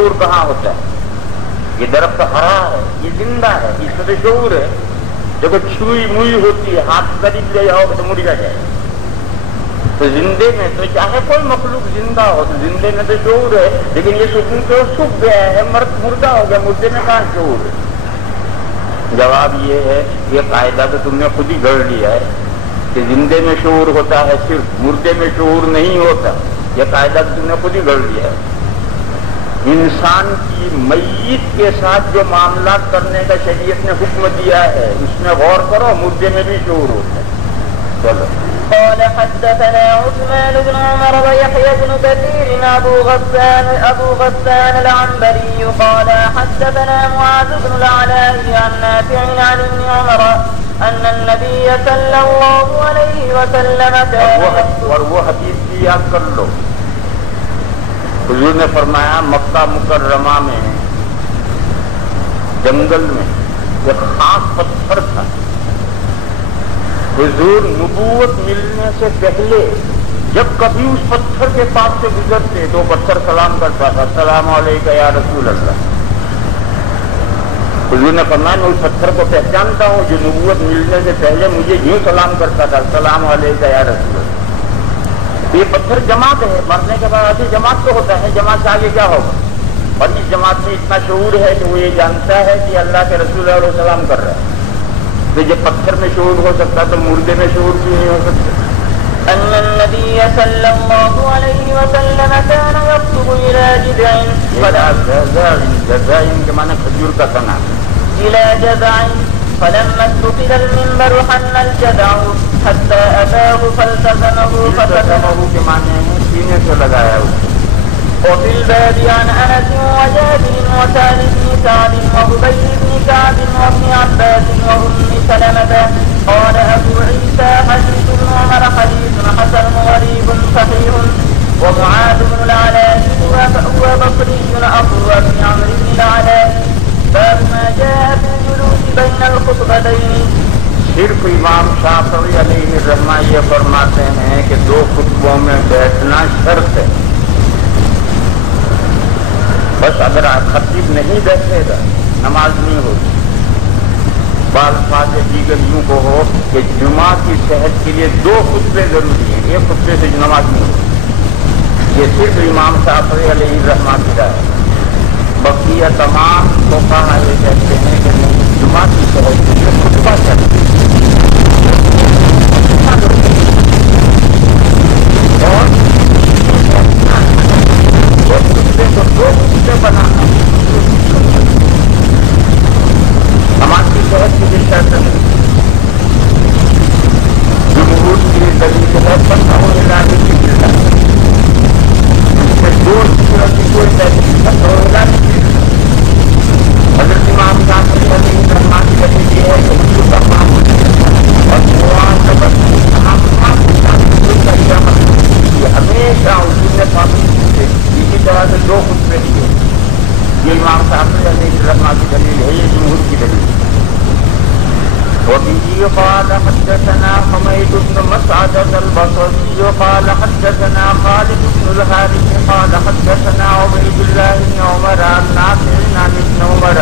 شعور کہاں ہوتا ہے؟ یہ درخت ہرا ہے، یہ زندہ ہے، اس میں تو شعور ہے. دیکھو چھوئی موئی ہوتی ہے، ہاتھ قریب لے جاؤ گے تو مڑ جائے. تو زندے میں تو چاہے کوئی مخلوق زندہ ہو تو زندے میں تو شعور ہے، لیکن یہ سکون تو سوکھ گیا ہے، مردہ ہو گیا، مردے میں کہاں شعور ہے؟ جواب یہ ہے یہ قاعدہ تو تم نے خود ہی گھڑ لیا ہے کہ زندے میں شعور ہوتا ہے صرف، مردے میں شعور نہیں ہوتا. یہ قاعدہ تو تم نے خود ہی گھڑ لیا ہے. انسان کی میت کے ساتھ جو معاملات کرنے کا شریعت نے حکم دیا ہے اس میں غور کرو، مردے میں بھی شعور ہوتا ہے. چلو. قال حدثنا عثمان بن عمر ويحيى بن كثير أبو غسان العنبري قال حدثنا معاذ بن العلاء عن نافع عن ابن عمر أن النبي صلى الله عليه وسلم كان. اور وہ حدیث بھی یاد کر لو. حضور نے فرمایا مکہ مکرمہ میں جنگل میں ایک خاص پتھر تھا. حضور نبوت ملنے سے پہلے جب کبھی اس پتھر کے پاس سے گزرتے تو پتھر سلام کرتا تھا، السلام علیکم یا رسول اللہ. حضور نے فرمایا میں اس پتھر کو پہچانتا ہوں جو نبوت ملنے سے پہلے مجھے یوں سلام کرتا تھا، السلام علیکم یا رسول اللہ. یہ پتھر جماعت ہے، مرنے کے بعد ایسی جماعت تو ہوتا ہے، جماعت سے آگے کیا ہوگا؟ اور اس جماعت میں اتنا شعور ہے کہ وہ یہ جانتا ہے کہ اللہ کے رسول علیہ السلام کر رہا ہے. تو جب پتھر میں شعور ہو سکتا تو مردے میں شعور بھی نہیں ہو سکتا. ان النبي صلى الله عليه وسلم كان يخطب الى جذع جذع کے معنی کھجور کا تنا، الى جذع فلما اتخذ المنبر حن الجذع حتى اتاه فالتزمه کے معنی سینے سے لگایا اسے. وفي الباب عن انس وجابر وسالم بن سعد وابي بن كعب وابن عباس وام سلمة قال ابو عيسى حديث ابن عمر حديث حسن غريب صحيح. ومعاذ بن العلاء هو بصري اقوى بن عمرو بن العلاء. باب ما جاء في الجلوس بين الخطبتين. صرف امام شافعی علیہ الرحمہ یہ فرماتے ہیں کہ دو خطبوں میں بیٹھنا شرط ہے. بس اگر خطیب نہیں بیٹھے گا نماز نہیں ہوگی. بعض بات دیگر یوں کو ہو کہ جمعہ کی صحت کے لیے دو خطبے ضروری ہیں، ایک خطبے سے نماز نہیں ہوگی. یہ صرف امام شافعی علیہ الرحمہ کی رائے ہے. بقیہ تمام فقہا یہ کہتے ہیں کہ جمعہ کی صحت کے لیے خطبہ چاہیے اور خطبے کو دو خطبے بنانا نماز کی صحت کی بھی شرط ہے. جمہور کی دلیل ہے بندہ ہونے لانے کی چیز دو صورت کی کوئی تحقیق بندہ ہونے لانے کی چیز. حضرت امام شافعی علیہ الرحمہ کی دلیل یہ ہے کہ حضور کا معمول اور قرآن کا بندہ یہ ہمیشہ حضور نے ثابت کی اسی طرح سے دو خطبے دیے. یہ امام شافعی علیہ الرحمہ کی دلیل ہے، یہ جمہور کی دلیل ہے. وبه قال حدثنا حميد بن مسعدة البصري قال حدثنا خالد بن الحارث قال حدثنا عبيد الله بن عمر عن نافع عن ابن عمر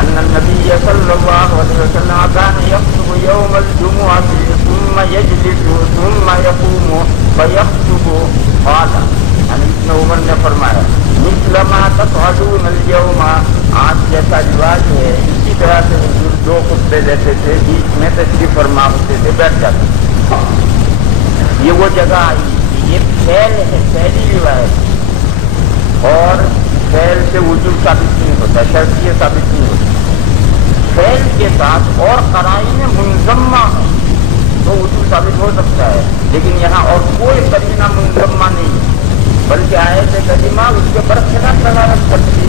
أن النبي صلى الله عليه وسلم كان يخطب يوم الجمعة ثم يجلس ثم يقوم فيخطب. قال عن ابن عمر نے فرمایا مثل ما تفعلون اليوم، آج جیسا رواج ہے اسی طرح سے حضور دو خطبے دیتے تھے، بیچ میں تشریف فرما ہوتے تھے، بیٹھ جاتے. یہ وہ جگہ آئی، یہ فعل ہے، فعلی روایت، اور فعل سے وجوب ثابت نہیں ہوتا، شرطیہ ثابت نہیں ہوتا. فعل کے ساتھ اور قرائن منضمہ تو وجوب ثابت ہو سکتا ہے، لیکن یہاں اور کوئی قرینہ منضمہ نہیں ہے، بلکہ آیت کریمہ اس کے برخلاف دلالت کرتی ہے.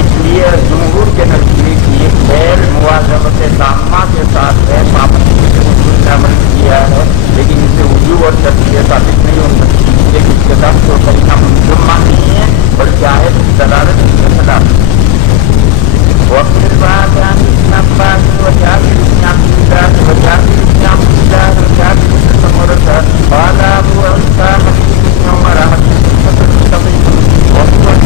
اس لیے جمہور کے نزدیک یہ فعل مواظبت تامہ کے ساتھ ہے، پابندی سے حضور نے عمل کیا ہے، لیکن اس سے وجوب اور شرطیہ ثابت نہیں ہو سکتی، لیکن اس کے ساتھ کوئی قرینہ منضمہ نہیں ہے، بلکہ آیت کی دلالت اس کے خلاف. وفي الباب عن ابن عباس وجابر بن عبد الله وجابر بن عبد الله وجابر بن سمرة قال أبو عيسى حديث ابن عمر حديث حسن صحيح وهو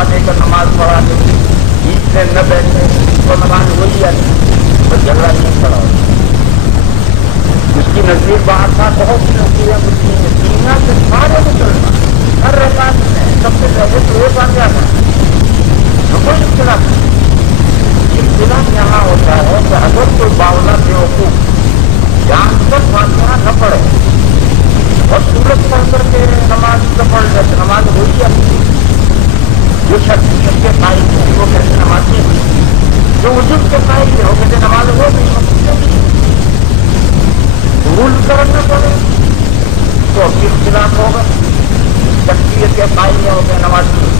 خطبہ دے کر نماز پڑھا دے، عید میں نہ بیٹھے تو نماز وہی ہے، تو جھگڑا نہیں پڑا. اس کی نزدیک بات تھا بہت سی نصیریں ملتی ہیں دنیا کے سارے مسلمان ہر رکعت میں سب سے پہلے تو یہ بات کیا تھا کوئی اختلاف نہیں. اختلاف یہاں ہوتا ہے کہ اگر کوئی باولا بیوقوف جان کر فاتحہ نہ پڑھے اور سورت پڑھ کر کے نماز نہ پڑھ لے تو نماز ہوئی ہے. جو شخصیت کے قائل ہیں وہ کہتے نماز نہیں ہوئی، جو وجود کے قائل ہے وہ کہتے نماز ہو گئی. رول کرنا پڑے تو اب اختلاف ہوگا. شخصیت کے قائل ہے وہ کہیں نماز نہیں،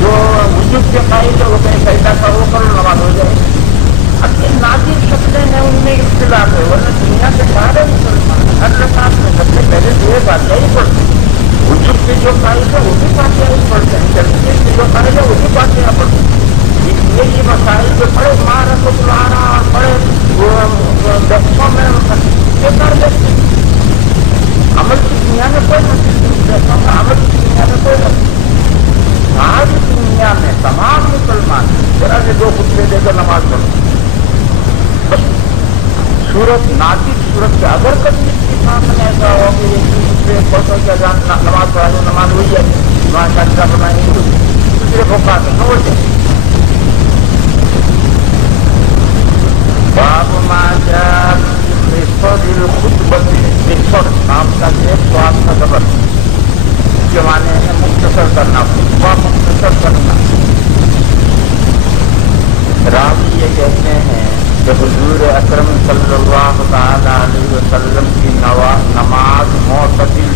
جو وجود کے قائل ہے وہ کہیں پیدا کرو کرو نماز ہو جائے. اب یہ نازل شکلیں ہیں ان میں اختلاف ہے، ورنہ دنیا کے سارے مسلمان ہر رکعت میں سب سے پہلے دو باتیں ہی پڑھتے ہیں. وجود کے جو قائل ہے وہ بھی باتیں ہی پڑھتے ہیں، شخصیت کے جو قائل ہے وہ بھی باتیں پڑھتے ہیں. اس لیے یہ مسائل جو پڑھے مارا کو بلانا پڑھے وہ دسوں میں کر دیتے. عمل کی دنیا میں کوئی نصیب نہیں رہتا، عمل کی دنیا میں کوئی نصیب. ساری دنیا میں تمام مسلمان ذرا سے دو خطبے دے کر نماز پڑھو بس. صورت نازل صورت کے اگر کبھی اتفاق میں ایسا ہو کہ یہ خطبے پڑھو کیا جان نماز پڑھا دو نماز ہوئی ہے وہاں کا فرمائی نہیں ہوئی دوسرے موقع میں نہ ہو جائے. باب ما جاء خطبہ آپ کا سواد کا خبر کے معنی ہے مختصر کرنا، خطبہ مختصر کرنا. راوی یہ کہتے ہیں کہ حضور اکرم صلی اللہ تعالی علیہ وسلم کی نماز معتدل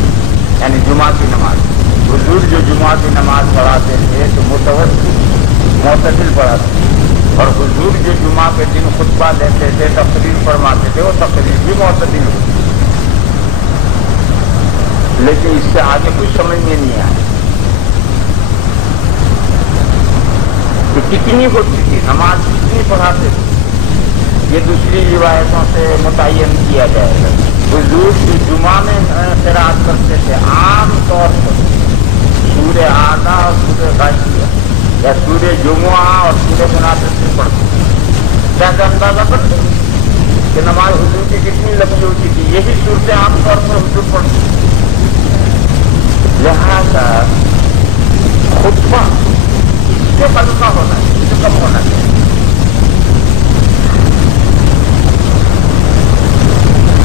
یعنی جمعہ کی نماز، حضور جو جمعہ کی نماز پڑھاتے تھے تو متوسط معتدل پڑھاتے تھے، اور حضور جو جمعہ کے دن خطبہ دیتے تھے تقریر فرماتے تھے وہ تقریر بھی معتدل ہوتی. لیکن اس سے آگے کچھ سمجھ میں نہیں آیا کہ کتنی ہوتی تھی نماز، کتنی پڑھاتے تھے. یہ دوسری روایتوں سے متعین کیا جائے گا. حضور جو جمعہ میں قرأت کرتے تھے عام طور پر سورہ اعلیٰ اور سورہ غاشیہ یا سورہ جمعہ اور سورہ منافق سے پڑھتے کیا کا اندازہ کرتے کہ نماز حضور کی کتنی لمبی ہوتی تھی. یہی صورتیں عام طور پر حضور پڑھتے. لہٰذا خطبہ اس سے ہلکا ہونا چاہیے، اس سے کم ہونا چاہیے.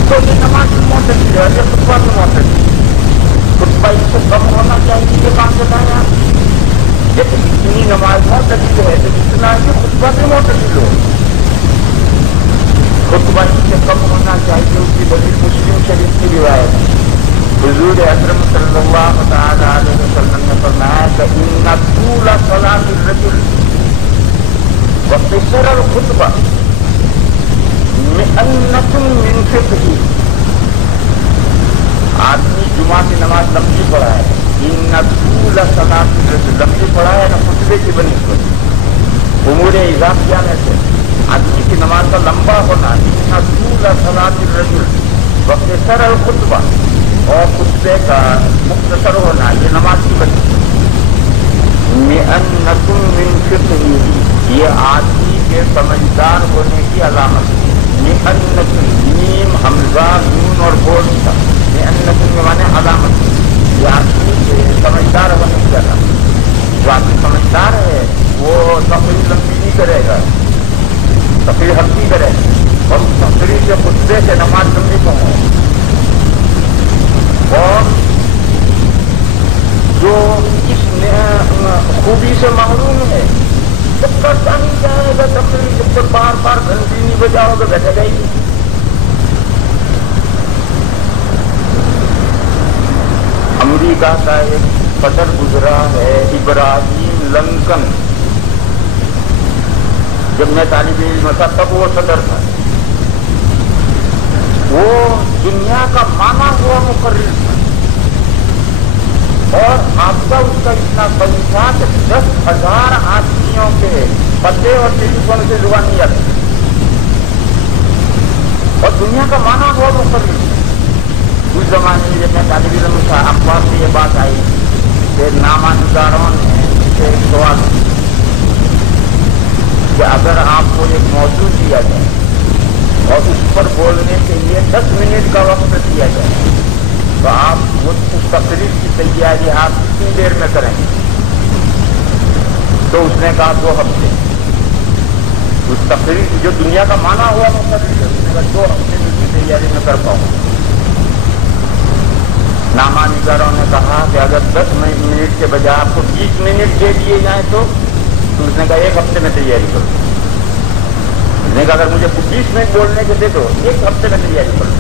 تو یہ نماز معتدل ہے، یہ خطبہ بھی معتدل ہے. خطبہ اس سے کم ہونا چاہیے یہ کام بتایا. جب اتنی نماز معتدل ہے تو اتنا ہی خطبہ بھی معتدل ہو. خطبہ اس سے کم ہونا چاہیے اس کی دلیل مسلم شریف کی روایت ہے. حضور اکرم صلی اللہ تعالی علیہ وسلم نے فرمایا کہ ان طول صلاۃ الرجل وقصر الخطبہ مئنۃ من فقہ. آدمی جمعہ کی نماز لمبی پڑھا ہے، ان طول صلاۃ الرجل لمبی پڑھا ہے نہ خطبے کی بنسبت امور اضافیہ میں سے آدمی کی نماز کا لمبا ہونا. ان طول صلاۃ الرجل وقصر الخطبہ اور خطبے کا مختصر ہونا یہ نماز کی بنسبت. مئنۃ من فقہ یہ آدمی کے سمجھدار ہونے کی علامت ہے. مئنۃ میم حمزہ نون اور بول کا مئنۃ کے معنی علامت ہے. یہ آدمی کے سمجھدار ہونے کی علامت. جو آدمی سمجھدار ہے وہ تقریر لمبی نہیں کرے گا، تقریر ہلکی کرے گا، اور اس تقریر کے خطبے سے نماز لمبی پڑھے. اور جو اس خوبی سے محروم ہے تو کرتا نہیں جائے گا تقریر. جب تک بار بار گھنٹی نہیں بجاؤ گے بیٹھے گا ہی. امریکہ کا ایک صدر گزرا ہے ابراہیم لنکن. جب میں طالب علم تھا تب وہ صدر تھا. وہ دنیا کا مانا ہوا مقرر تھا اور حافظہ اس کا اتنا بڑی تھا کہ 10,000 آدمیوں کے پتے اور ٹیلی فون سے زبان نہیں آتی اور دنیا کا مانا ہوا مقرر. اس زمانے میں جب میں طالب علم تھا اخبار سے یہ بات آئی کہ نامہ نگاروں نے ایک سوال کہ اگر آپ کو ایک موضوع دیا جائے اور اس پر بولنے کے لیے 10 منٹ کا وقت دیا جائے تو آپ اس تقریر کی تیاری آپ کتنی دیر میں کریں گے؟ تو اس نے کہا 2 ہفتے. اس تقریر جو دنیا کا مانا ہوا مقرر ہے، اس نے کہا 2 ہفتے میں اس کی تیاری میں کر پاؤں. نامہ نگاروں نے کہا کہ اگر 10 منٹ کے بجائے آپ کو 20 منٹ دے دیے جائیں تو اس نے کہا 1 ہفتے میں تیاری کرو. اس نے کہا اگر مجھے 20 منٹ بولنے کے دے دو 1 ہفتے میں تیاری کرو.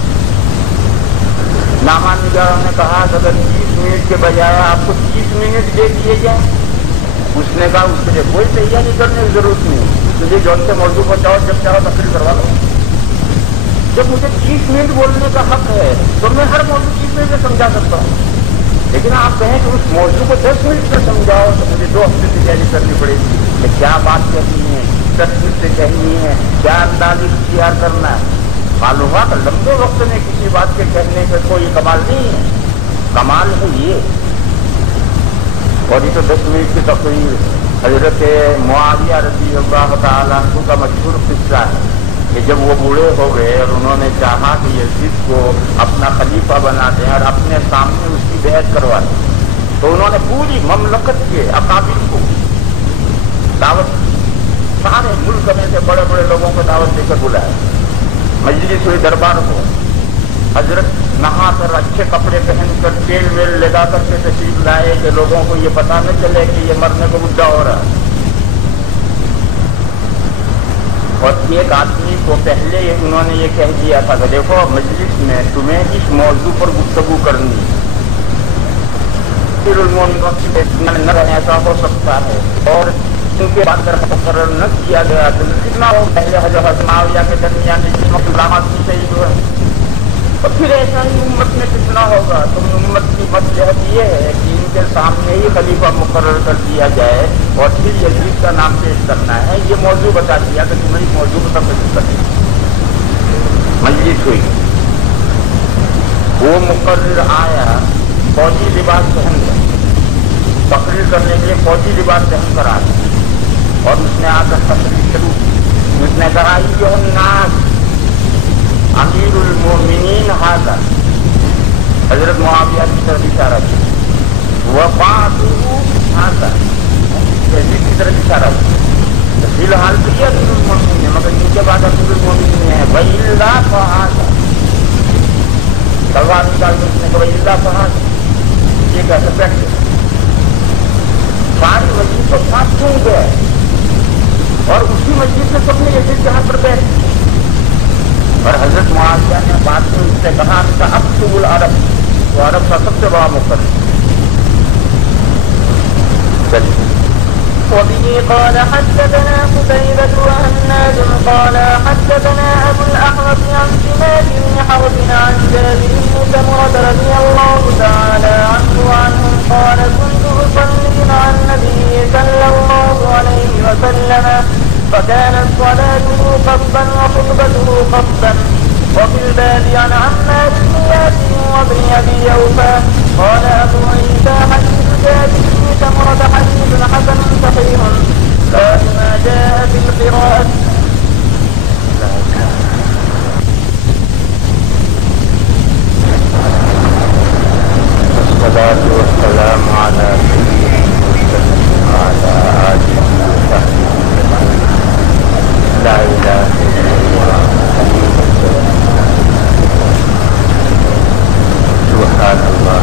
نامہ نگاروں نے کہا کہ اگر 20 منٹ کے بجائے آپ کو 30 منٹ دے دیے جائیں. اس نے کہا اس کے لیے کوئی تیاری کرنے کی ضرورت نہیں، تجھے جون سے موضوع کو چاہو جب چاہو تقریر کروا لو. جب مجھے 30 منٹ بولنے کا حق ہے تو میں ہر موضوع 30 منٹ میں سمجھا سکتا ہوں. لیکن آپ کہیں کہ اس موضوع کو 10 منٹ میں سمجھاؤ تو مجھے 2 ہفتے کی تیاری کرنی پڑے گی کہ کیا بات کہنی ہے، ترتیب سے کہنی ہے، کیا انداز اختیار کرنا ہے. معلوم ہوا کہ لمبے وقت میں کسی بات کے کہنے کا کوئی کمال نہیں ہے. کمال ہے یہ. اور یہ تو 10 منٹ کی تقریر حضرت معاویہ رضی اللہ تعالیٰ عنہ کا مشہور قصہ ہے کہ جب وہ بوڑھے ہو گئے اور انہوں نے چاہا کہ یزید کو اپنا خلیفہ بنا دیں اور اپنے سامنے اس کی بیعت کروا دیں تو انہوں نے پوری مملکت کے اکابر کو دعوت، سارے ملک میں سے بڑے بڑے لوگوں کو دعوت دے کر بلایا. مجلس ہوئی، دربار ہو. حضرت نہا کر اچھے کپڑے پہن کر تیل ویل لگا کر کے تشریف لائے کہ لوگوں کو یہ پتا نہ چلے کہ یہ مرنے کو بڈھا ہو رہا ہے. اور ایک آدمی کو پہلے انہوں نے یہ کہہ دیا تھا کہ دیکھو مجلس میں تمہیں اس موضوع پر گفتگو کرنی ہے، ایسا ہو سکتا ہے اور ان کے بعد مقرر نہ کیا گیا تو کتنا ہو پہلے حضرت معاویہ کے درمیان شہید ہوئے اور پھر ایسا ہی امت میں کتنا ہوگا. تو امت کی مصلحت یہ ہے کہ ان کے سامنے ہی خلیفہ مقرر کر دیا جائے اور پھر یزید کا نام پیش کرنا ہے. یہ موضوع بتا دیا کہ تمہیں اس موضوع کو تفصیل کرنی. مجلس ہوئی، وہ مقرر آیا فوجی لباس پہن کر، تقریر کرنے کے لیے فوجی لباس پہن کر آیا اور اس نے آ کر تقریر شروع کی. اس نے کہا ایھا الناس امیر المومنین ھذا، حضرت معاویہ کی طرف اشارہ کیا، وبعضہ ھذا، یزید کی طرف اشارہ کیا. فی الحال تو یہ امیر المومنین ہے مگر ان کے بعد امیر المومنین ہے. وإلا فھذا، سوال نکال کے اس نے کہا وإلا فھذا، یہ کیسے بیٹھ گئے. ساری مجلس کو ساتھ کیوں گئے اور اسی مجلس میں سب نے یزید کے ہاتھ پر بیٹھ گئے. اور حضرت معاویہ نے بعد میں اس سے کہا کہ اکتب العرب، وہ عرب کا سب سے بڑا مقرر. چلیے. وبه قال حدثنا قتيبة وهناد قال حدثنا أبو الأحوص عن سماك بن حرب عن جابر بن سمرة رضي الله تعالى عنه وعنهم قال كنت أصلي مع النبي صلى الله عليه وسلم فكانت صلاته قصدا وخطبته قصدا. وفي الباب عن عمار بن ياسر وابن أبي أوفى قال أبو عيسى حديث جابر بن سمرة حديث حسن صحيح باب ما جاء في القراءة. والصلاة والسلام على سيدنا محمد وعلى آله وصحبه لا إله إلا الله سبحان اللہ.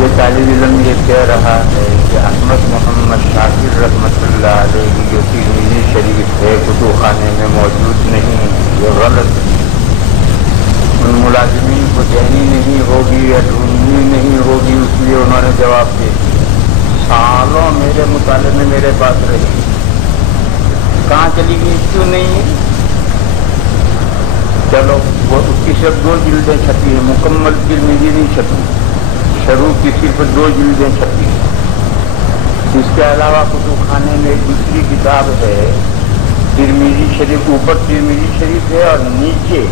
یہ طالب علم یہ کہہ رہا ہے کہ احمد محمد شاکر رحمۃ اللہ علیہ کی جو ترمذی شریف ہے کتب خانے میں موجود نہیں، یہ غلط ہے. ان ملازمین کو دینی نہیں ہوگی یا ڈھونڈنی نہیں ہوگی، اس لیے انہوں نے جواب دے دیا. سالوں میرے مطالعے میں میرے پاس رہی، کہاں چلی گئی کیوں نہیں. چلو وہ اس کی صرف 2 جلدیں چھپی ہیں، مکمل ترمذی نہیں چھپی، شروع کی صرف 2 جلدیں چھپی ہیں. اس کے علاوہ کتب خانے میں ایک دوسری کتاب ہے ترمذی شریف، اوپر ترمذی شریف ہے اور نیچے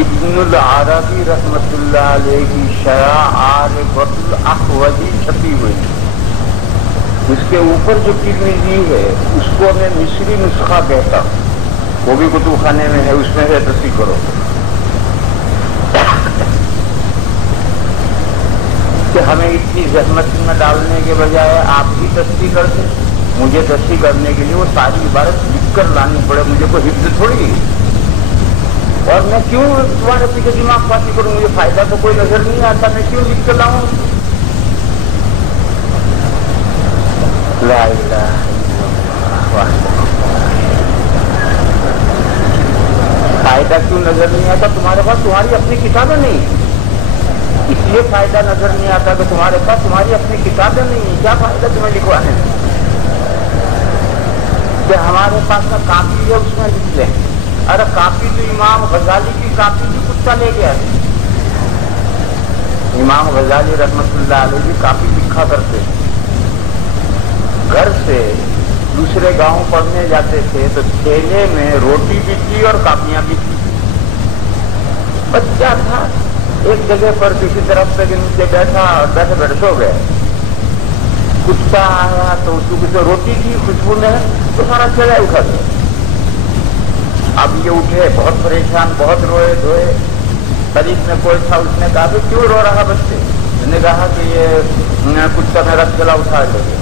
ابن العربی رحمۃ اللہ علیہ کی شرح آل الاحوذی چھپی ہوئی. اس کے اوپر جو ترمذی ہے اس کو میں مصری نسخہ کہتا ہوں، وہ بھی کتب خانے میں ہے، اس میں سے تصحیح کرو کہ ہمیں اتنی زحمت میں ڈالنے کے بجائے آپ ہی تصحیح کر دیں، مجھے تصحیح کرنے کے لیے وہ ساری عبارت لکھ کر لانی پڑے، مجھے کوئی حفظ تھوڑی، اور میں کیوں تمہارے پیچھے دماغ پاتی کروں، مجھے فائدہ تو کوئی نظر نہیں آتا، میں کیوں لکھ کر لاؤں؟ لا الہ الا اللہ، فائدہ کیوں نظر نہیں آتا؟ تمہارے پاس تمہاری اپنی کتابیں نہیں، اس لیے فائدہ نظر نہیں آتا کہ تمہارے پاس تمہاری اپنی کتابیں نہیں ہیں، کیا فائدہ تمہیں لکھوانے میں؟ کہ ہمارے پاس نہ کاپی ہے اس میں لکھ لیں، ارے کاپی تو امام غزالی کی کاپی بھی کتا لے گیا ہے، امام غزالی رحمت اللہ علیہ بھی کاپی لکھا کرتے تھے، گھر سے دوسرے گاؤں پڑھنے جاتے تھے تو تھیلے میں روٹی بھی تھی اور کاپیاں بھی تھی، بچہ تھا، ایک جگہ پر کسی طرف سے نیچے بیٹھا اور بیٹھے بیٹھے سو گئے، کتا آیا تو اس کو کسی روٹی کی خوشبو میں تو سارا تھیلا اٹھا گیا، اب یہ اٹھے بہت پریشان، بہت روئے دھوئے، قریب میں کوئی تھا، اس نے کہا کہ کیوں رو رہا بچے؟ اس نے کہا کہ یہ کتا میرا تھیلا اٹھا لے گیا،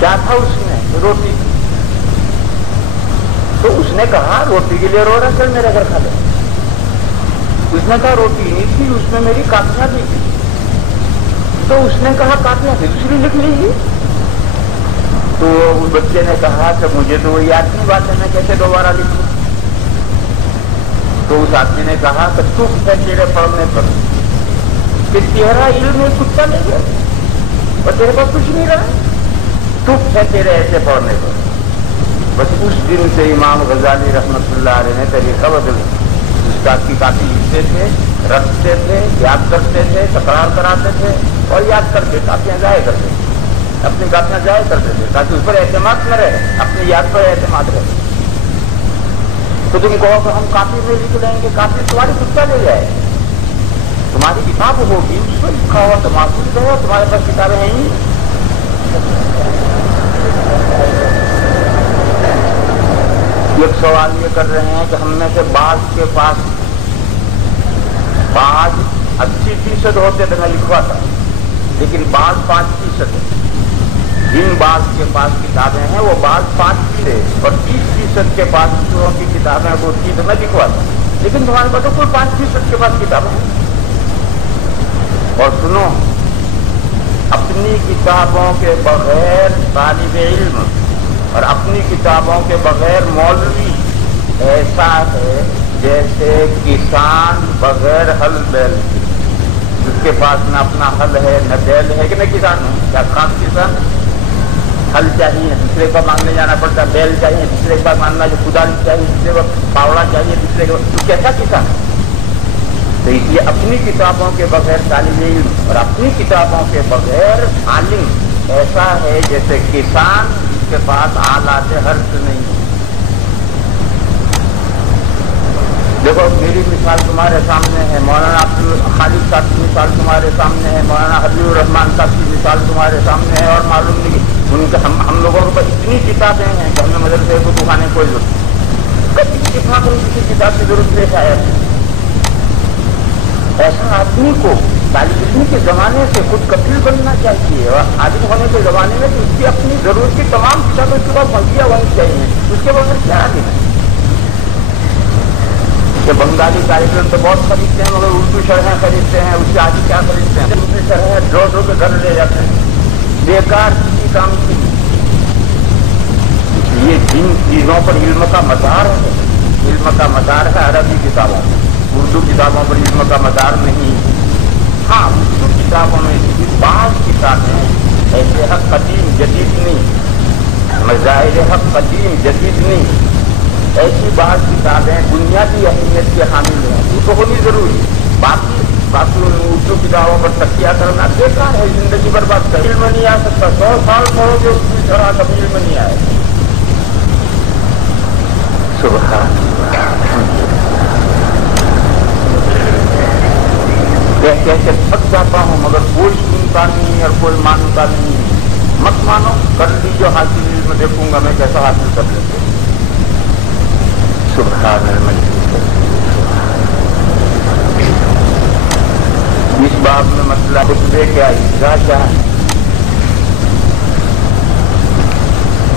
کیا تھا اس میں؟ روٹی، تو اس نے کہا روٹی کے لیے رو رہا، چل میرے گھر کھا لے، اس نے کہا روٹی نہیں تھی، اس میں میری کاپیاں بھی تھی، تو اس نے کہا کاپیاں تھی دوسری لکھ لیجیے، تو اس بچے نے کہا کہ مجھے تو وہ یاد نہیں بات ہے، میں کیسے دوبارہ لکھوں؟ تو اس آدمی نے کہا کہ تو ہے تیرے پڑھنے پر کہ تیرا علم ایک کتا لے گیا اور تیرے پاس کچھ نہیں رہا، تو ہے تیرے ایسے پڑھنے پر۔ بس اس دن سے امام غزالی رحمت اللہ علیہ نے طریقہ بدل، استاد کی کاپی لکھتے تھے، رکھتے تھے، یاد کرتے تھے، تکرار کراتے تھے اور یاد کر کے کاپیاں ضائع کرتے تھے، اپنی کاپیاں ضائع کرتے تھے تاکہ اس پر اعتماد نہ رہے، اپنی یاد پر اعتماد رہے۔ تو تم کہو کہ ہم کاپی میں لکھ لیں گے، کاپی تمہاری کتا لے جائے، تمہاری کتاب ہوگی اس میں لکھا ہوا تو محفوظ رہے، تمہارے پاس کتابیں ہیں ہی۔ ایک سوال یہ کر رہے ہیں کہ ہم میں سے بعض کے پاس 80% ہوتے تو میں لکھواتا، لیکن بعض 5% ہے، جن بعض کے پاس کتابیں ہیں وہ بعض 5% اور 30% کے پاس دوسروں کی کتابیں وہ تھی تو میں لکھواتا، لیکن تمہارے پاس تو کوئی 5% کے پاس کتابیں ہیں۔ اور سنو، اپنی کتابوں کے بغیر طالب علم اور اپنی کتابوں کے بغیر مولوی ایسا ہے جیسے کسان بغیر ہل بیل، جس کے پاس نہ اپنا ہل ہے نہ بیل ہے، کہ میں کسان ہوں، کیا خاص کسان؟ ہل چاہیے دوسرے کا مانگنے جانا پڑتا، بیل چاہیے دوسرے کا ماننا، جو کدال چاہیے دوسرے کو، پاوڑا چاہیے دوسرے کو، تو کیسا کسان؟ تو اس لیے اپنی کتابوں کے بغیر طالب علم اور اپنی کتابوں کے بغیر عالم ایسا ہے جیسے کسان جس کے پاس آلات حرث نہیں ہے۔ دیکھو میری مثال تمہارے سامنے ہے، مولانا عبدالخالق صاحب کی مثال تمہارے سامنے ہے، مولانا حبیب الرحمان صاحب کی مثال تمہارے سامنے ہے، اور معلوم نہیں ان کا ہم لوگوں کے پاس اتنی کتابیں ہیں کہ ہمیں مدرسے کو دکھانے کوئی ضرورت نہیں، کبھی اتفاق کسی کتاب کی ضرورت پیش آیا ہے۔ ایسا آدمی کو طالب علم کے زمانے سے خود کفیل بننا چاہیے، اور عالم ہونے کے زمانے میں تو اس کی اپنی ضرورت کی تمام کتابیں اس کے پاس مہیا ہونی چاہیے، اس کے بغیر کیا عالم ہے؟ کہ بنگالی طالب علم تو بہت خریدتے ہیں مگر اردو شرحیں خریدتے ہیں، اس سے آگے کیا خریدتے ہیں؟ اردو شرحیں ڈھو کے گھر لے جاتے ہیں، بیکار کسی کام کی۔ یہ جن چیزوں پر علم کا مدار ہے، علم کا مدار ہے عربی کتابوں میں، اردو کتابوں پر علم کا مدار نہیں۔ ہاں اردو کتابوں میں بعض کتابیں ایسے حق قدیم جدید نہیں، مظاہر حق قدیم جدید نہیں، ایسی بعض کتابیں بنیادی اہمیت کے حامل ہیں، وہ تو ہونی ضروری ہے۔ باقی اردو کتابوں پر تکیہ کرنا بیکار ہے، زندگی برباد کر، علم نہیں آ سکتا، 100 سال پڑھو گے اس کی طرح کبھی علم نہیں آئے۔ سبحان اللہ، کہہ کے تھک جاتا ہوں مگر کوئی سنتا نہیں اور کوئی مانتا نہیں ہے۔ مت مانو، کر لی جو حاصل علم، دیکھوں گا میں کیسا حاصل کر لیتے۔ سبحان الملک۔ اس باب میں مسئلہ خطبے کا اجزا کیا ہے؟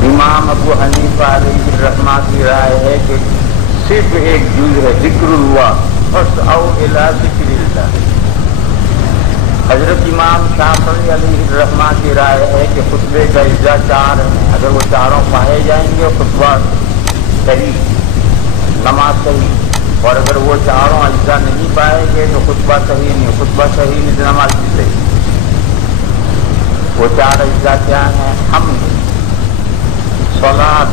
امام ابو حنیفہ علیہ الرحمہ کی رائے ہے کہ صرف ایک جز ہے، ذکر اللہ، فاسعوا الی ذکر اللہ۔ حضرت امام شافعی علیہ الرحمہ کی رائے ہے کہ خطبے کا اجزا 4 ہیں، اگر وہ چاروں پائے جائیں گے خطبہ صحیح، نماز صحیح، اور اگر وہ چاروں اجزا نہیں پائے گے تو خطبہ صحیح نہیں، خطبہ صحیح نہیں تو نماز بھی صحیح۔ وہ 4 اجزا کیا ہیں؟ حمد، صلاۃ،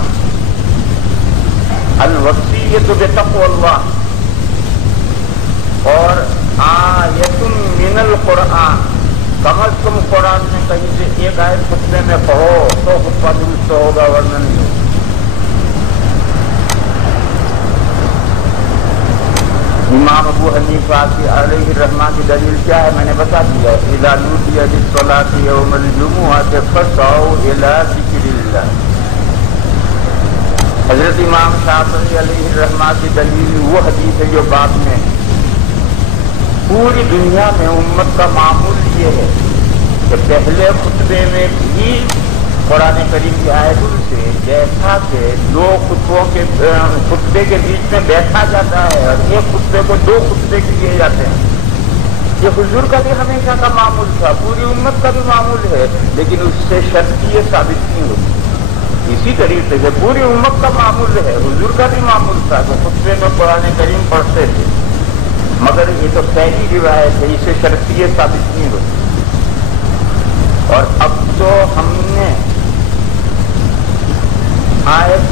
الوصیۃ بتقوی اللہ، اور آیۃ من القرآن۔ کم از کم قرآن میں کہیں سے ایک آیت خطبے میں پڑھو تو خطبہ درست ہوگا، ورنہ نہیں ہوگا۔ امام ابو حنیفہ کی علیہ الرحمہ کی دلیل کیا ہے؟ میں نے بتا دیا، اذا نودی للصلاۃ یوم الجمعۃ فاسعوا الی ذکر اللہ۔ حضرت امام شافعی علیہ الرحمہ کی دلیل وہ حدیث ہے جو بعد میں پوری دنیا میں امت کا معمول یہ ہے کہ پہلے خطبے میں بھی قرآن کریم کی آیتوں سے جیسا کہ 2 خطبے کے بیچ میں بیٹھا جاتا ہے اور ایک خطبے کو 2 خطبے کیے جاتے ہیں، یہ حضور کا بھی ہمیشہ کا معمول تھا، پوری امت کا بھی معمول ہے، لیکن اس سے شرعیت ثابت نہیں ہوتی۔ اسی طریقے سے پوری امت کا معمول ہے، حضور کا بھی معمول تھا کہ خطبے میں قرآن کریم پڑھتے تھے، مگر یہ تو صحیح روایت ہے، اس سے شرعیت ثابت نہیں ہوتی۔ اور اب تو ہم نے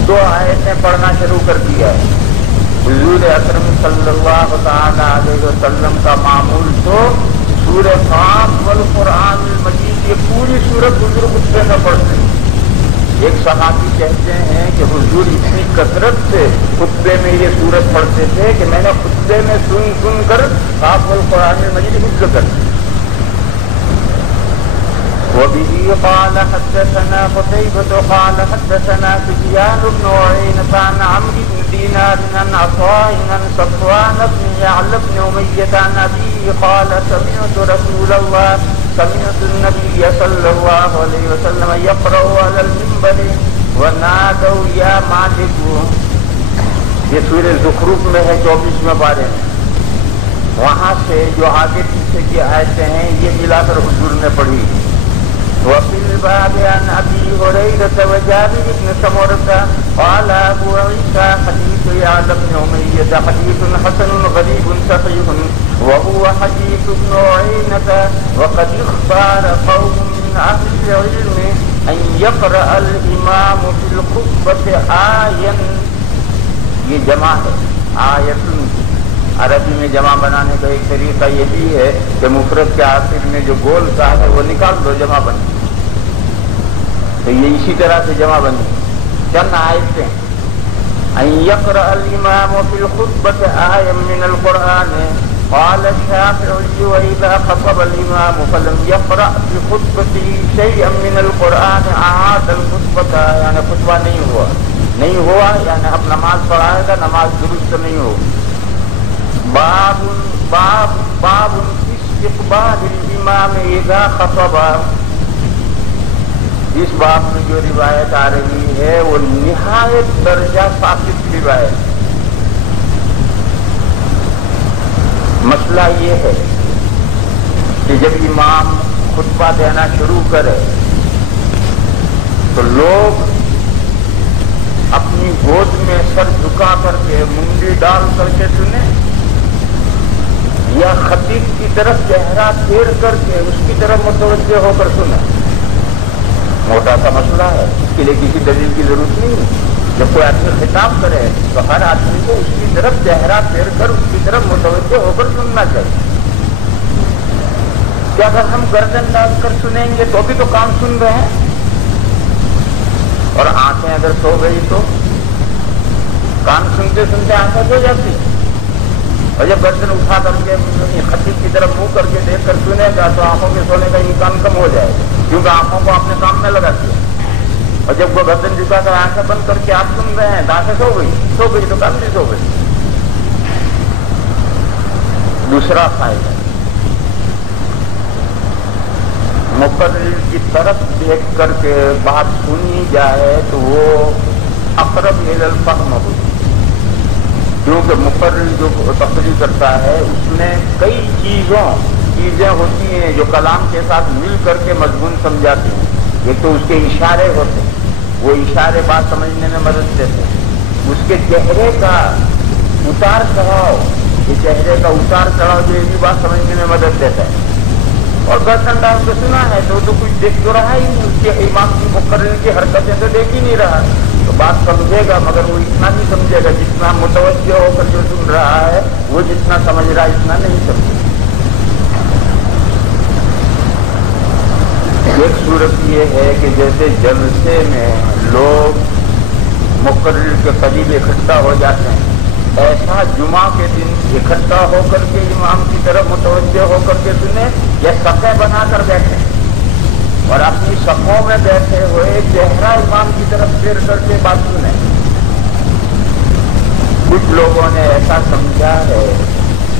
2 آیتیں پڑھنا شروع کر دیا ہے۔ حضور اکرم صلی اللہ تعالی علیہ وسلم کا معمول تو سورہ قاف والقرآن المجید، یہ پوری سورت حضور خطبے میں پڑھتے ہیں۔ ایک صحابی کہتے ہیں کہ حضور اتنی کثرت سے خطبے میں یہ سورت پڑھتے تھے کہ میں نے خطبے میں سن کر قاف والقرآن المجید حفظ کر دی۔ وبه قال حدثنا قتيبة قال حدثنا سفيان بن عيينة عن عمرو بن دينار عن عطاء عن صفوان بن يعلى بن أمية عن أبيه قال سمعت رسول الله سمعت النبي صلى الله عليه وسلم يقرأ على المنبر ونادوا يا مالك۔ یہ سورہ زخرف میں ہے 24ویں پارے میں، وہاں سے جو آگے پیچھے کی آیتیں ہیں یہ ملا کر حضور نے پڑھی۔ وفي الباب عن أبي هريرة وجابر بن سمرة قال أبو عيسى حديث يعلى بن أمية حديث حسن غريب صحيح وهو حديث ابن عيينة وقد اختار قوم من أهل العلم أن يقرأ الإمام في الخطبة آيا۔ یہ جمع ہے، آیت عربی میں جمع بنانے کا ایک طریقہ یہ بھی ہے کہ مفرد کے آخر میں جو گول کا ہے وہ نکال دو، جمع بن، تو یہ اسی طرح سے جمع بنی چند آیتیں۔ ان یقرأ الامام فی الخطبۃ آیا من القرآن قال الشافعی واذا خطب الامام فلم یقرأ فی خطبته شیئا من القرآن اعاد الخطبۃ، یعنی خطبہ نہیں ہوا یعنی اب نماز پڑھائے گا، نماز درست نہیں ہوگی۔ باب استقبال الامام اذا خطب۔ اس باب میں جو روایت آ رہی ہے وہ نہایت درجہ ثابت روایت۔ مسئلہ یہ ہے کہ جب امام خطبہ دینا شروع کرے تو لوگ اپنی گود میں سر جھکا کر کے منڈی ڈال کر کے سنیں، یا خطیب کی طرف چہرہ پھیر کر کے اس کی طرف متوجہ ہو کر سنیں۔ موٹا سا مسئلہ ہے، اس کے لیے کسی دلیل کی ضرورت نہیں ہے۔ جب کوئی آدمی خطاب کرے تو ہر آدمی کو اس کی طرف چہرہ پھیر کر اس کی طرف متوجہ ہو کر سننا چاہیے۔ کہ اگر ہم گردن ڈال کر سنیں گے تو بھی تو کام سن رہے ہیں، اور آنکھیں اگر سو گئی تو کان سنتے سنتے آنکھیں سو جاتی، اور جب گردن اٹھا کر کے خطیب کی طرف منہ کر کے دیکھ کر سنے گا تو آنکھوں کے سونے کا امکان کم ہو جائے گا۔ کیونکہ آنکھوں کو اپنے کام میں لگاتی ہے. اور جب وہ گردن جھکا کر آنکھیں بند کر کے آپ سن رہے ہیں دانتیں سو گئی تو کام بھی سو گئی. دوسرا فائدہ مقرر کی طرف دیکھ کر کے بات سنی جائے تو وہ اقرب الی الفہم ہوتی. کیونکہ مقرر جو تقریر کرتا ہے اس میں کئی چیزیں ہوتی ہیں جو کلام کے ساتھ مل کر کے مضمون سمجھاتی ہیں. ایک تو اس کے اشارے ہوتے ہیں، وہ اشارے بات سمجھنے میں مدد دیتے ہیں. اس کے چہرے کا اتار چڑھاؤ، یہ چہرے کا اتار چڑھاؤ جو یہ بھی بات سمجھنے میں مدد دیتا ہے. اور گردن ڈال کے سنا ہے تو کچھ دیکھ تو رہا ہی نہیں، اس کے امام کی مقرر کی حرکتیں تو دیکھ ہی نہیں رہا، تو بات سمجھے گا مگر وہ اتنا نہیں سمجھے گا جتنا متوجہ ہو کر جو سن رہا ہے وہ جتنا سمجھ رہا ہے اتنا نہیں سمجھے. ایک صورت یہ ہے کہ جیسے جلسے میں لوگ مقرر کے قریب اکٹھا ہو جاتے ہیں، ایسا جمعہ کے دن اکٹھا ہو کر کے امام کی طرف متوجہ ہو کر کے سنیں یا صفیں بنا کر بیٹھے اور اپنی صفوں میں بیٹھے ہوئے چہرہ امام کی طرف پھیر کر کے بات سنیں. کچھ لوگوں نے ایسا سمجھا ہے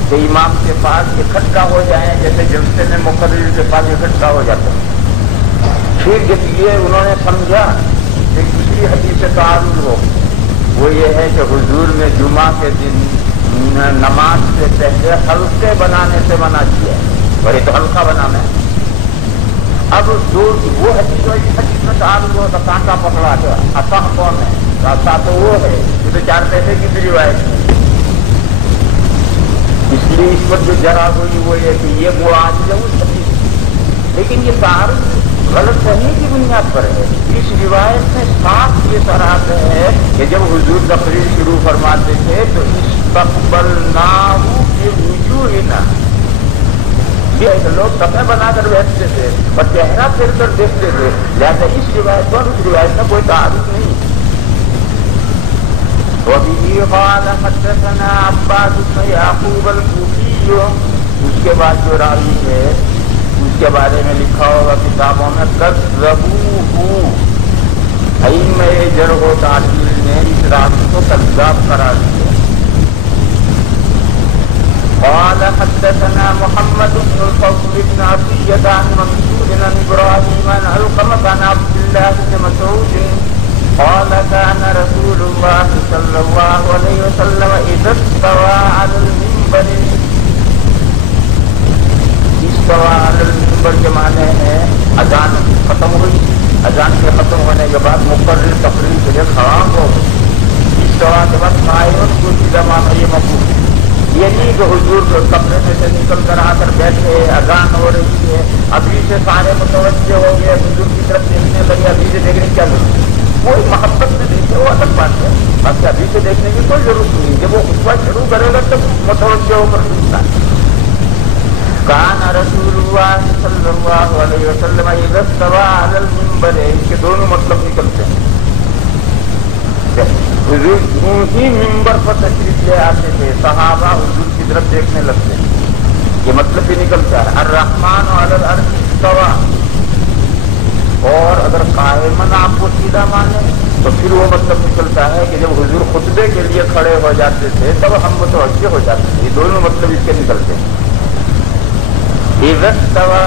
کہ امام کے پاس اکٹھا ہو جائیں جیسے جلسے میں مقرر کے پاس اکٹھا ہو جاتے ہیں. پھر جب یہ انہوں نے سمجھا کہ دوسری حدیث سے تعارض ہو، وہ یہ ہے کہ حضور نے جمعہ کے دن نماز سے پہلے حلقے بنانے سے منع کیا ہے، اور یہ تو حلقہ بنانا ہے. اب وہ حدیث میں تعارض ہو تو کانٹا پکڑا گیا. اصح کون ہے؟ اصح تو وہ ہے یہ تو 4 پیسے کی بھی روایت ہے. اس لیے اس پر جو جرا ہوئی وہ یہ کہ یہ وہ آج ہے اس حدیث، لیکن یہ تعارض غلط فہمی کی بنیاد پر ہے. اس روایت میں صاف یہ صراحت ہے کہ جب حضور تقریر شروع فرماتے تھے تو استقبلناہ بوجوہنا، یہ لوگ صفیں بنا کر بیٹھتے تھے اور چہرہ پھیر کر دیکھتے تھے. لہٰذا اس روایت پر اس روایت میں کوئی تعارض نہیں. وَبِهِ قَالَ حَدَّثَنَا عَبَّادُ بْنُ يَعْقُوبَ الْكُوفِيُّ، اس کے بعد جو راوی ہے اس کے بارے میں لکھا ہوگا کتابوں میں کذبوہ، ائمہ جرح و تعدیل نے اس راوی کو کذاب قرار دیا. قال حدثنا محمد بن الفضل بن عطية عن منصور عن إبراهيم عن علقمة عن عبد الله بن مسعود قال كان رسول الله صلى الله عليه وسلم إذا استوى على المنبر، استوى على المنبر کے معنی ہے اذان ختم ہوئی، اذان کے ختم ہونے کے بعد مقرر تقریر کے لیے کھڑا ہو. استوى کے بعد قائم کو سیدھا معنی یہ مفہوم، یہ نہیں کہ حضور کو کمرے میں سے نکل کر آ کر بیٹھے اذان ہو رہی ہے ابھی سے سارے متوجہ ہو گئے حضور کی طرف دیکھنے لگے، ابھی سے دیکھنے کی کیا ضرورت ہے؟ کوئی محبت سے دیکھے وہ الگ بات ہے، باقی ابھی سے دیکھنے کی کوئی ضرورت نہیں. جب وہ خطبہ شروع کرے گا تب متوجہ ہو کر سنتا ہے. کان رسول اللہ صلی اللہ علیہ وسلم اذا استوى علی المنبر، ان کے دونوں مطلب نکلتے ہیں. حضور ہی منبر پر تشریف لے آتے تھے، صحابہ حضور کی طرف دیکھنے لگتے ہیں، یہ مطلب بھی نکلتا ہے. الرحمن علی العرش استوى، اور اگر قائمن آپ کو سیدھا مانے تو پھر وہ مطلب نکلتا ہے کہ جب حضور خطبے کے لیے کھڑے ہو جاتے تھے تب ہم متوجہ ہو جاتے تھے. یہ دونوں مطلب اس کے نکلتے ہیں. اذا استوى